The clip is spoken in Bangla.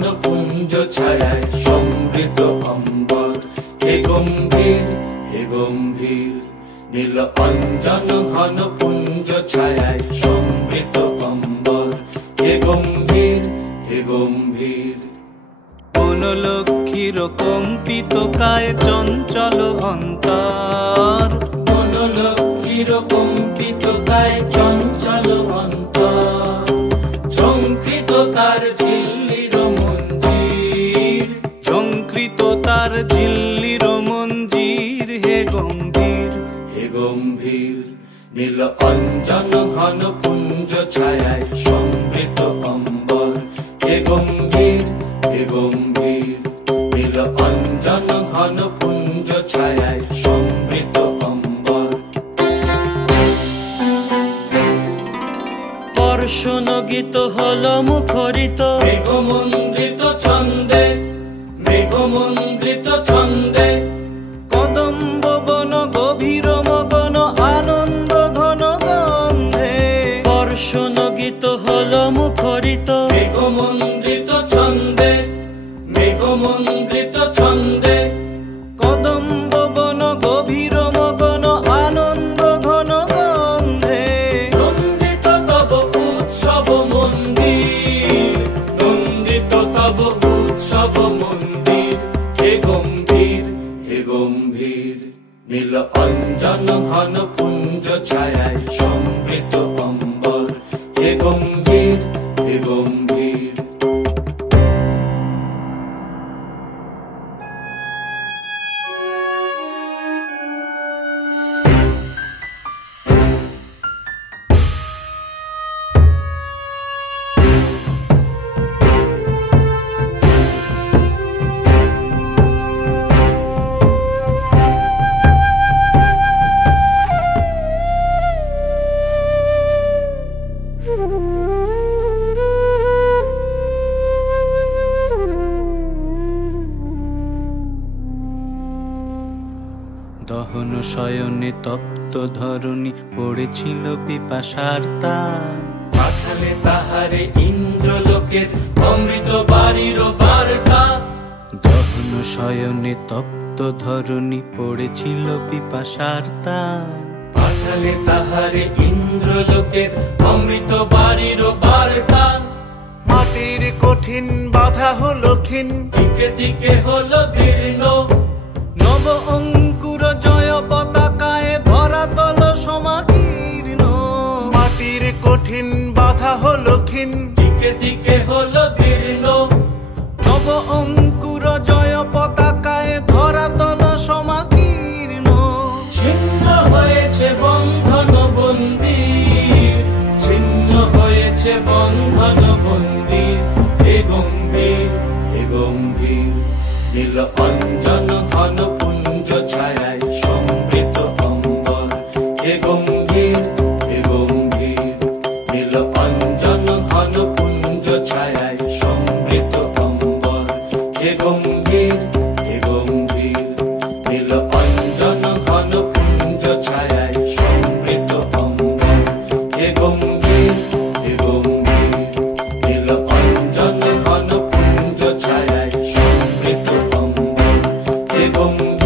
ঘন পুঞ্জ ছায়ায় সমৃত অম্বর। হে গম্ভীর হে গম্ভীর নীল অঞ্জন ঘন পুঞ্জ ছায়ায় সমৃত অম্বর। হে গম্ভীর হে গম্ভীর। মনোলক্ষীর কম্পিত কায় চঞ্চল অন্তর। মনোলক্ষীর কম্পিত কায় চঞ্চল অন্তর। ঝঙ্কৃত তার ঝিল্লির মঞ্জির। ঝঙ্কৃত তার ঝিল্লির মঞ্জির। হে গম্ভীর হে গম্ভীর নীল অঞ্জন ঘন পুঞ্জ ছায়ায় সমৃত অম্বর। হে গম্ভীর হে গম্ভীর নীল অঞ্জন ঘন পুঞ্জ ছায়ায় সমৃত অম্বর। বর্ষণ গীত হল মুখরিত মেঘমন্দ্রিত ছন্দে। মেঘমন্দ্রিত ছন্দে কদম্ব বন গভীর মগন আনন্দ ঘন গন্ধে। বর্ষণ গীত হল মুখরিত মেঘমন্দ্রিত ছন্দে। মেঘমন্দ্রিত ছন্দে কদম্ব বন গভীর মগন আনন্দ ঘন গন্ধে। নন্দিত তব উৎসব মন্দির। নন্দিত তব উৎসব মন্দির। হে গম্ভীর হে গম্ভীর নীল অঞ্জন ঘন পুঞ্জ ছায়ায় সমৃত অম্বর। হে গম্ভীর হে গম্ভীর। দহন শয়নে তপ্ত ধরণী পড়েছিল পিপাসার তার। পাঠালে তাহারে ইন্দ্রলোকের অমৃত বাড়ির বার্তা। দহন শয়নে তপ্ত ধরণী পড়েছিল পিপাসার তার। পাঠালে তাহারে ইন্দ্রলোকের অমৃত বাড়ির বার্তা। মাটির কঠিন বাধা হলো ক্ষীণ। দিকে দিকে হলো দীর্ণ। নব অঙ্কুর জয় পতাকায় ধরাতল সমাকীর্ণ। মাটির কঠিন বাধা হলো ক্ষীণ। দিকে দিকে হলো দীর্ণ। নব অঙ্কুর জয় পতাকায় ধরাতল সমাকীর্ণ। ছিন্ন হয়েছে বন্ধন বন্দির। ছিন্ন হয়েছে বন্ধন বন্দির। হে গম্ভীর হে গম্ভীর নীল অঞ্জন ঘন পুঞ্জ ছায়ায় সমৃত অম্বর। হে গম্ভীর হে গম্ভীর নীল অঞ্জন ঘন পুঞ্জ ছায়ায় সমৃত অম্বর। হে গম্ভীর হে গম্ভীর নীল অঞ্জন ঘন পুঞ্জ ছায়ায় সমৃত অম্বর। হে গম্ভীর হে গম্ভীর নীল অঞ্জন ঘন পুঞ্জ ছায়ায় সমৃত অম্বর। হে গম্ভীর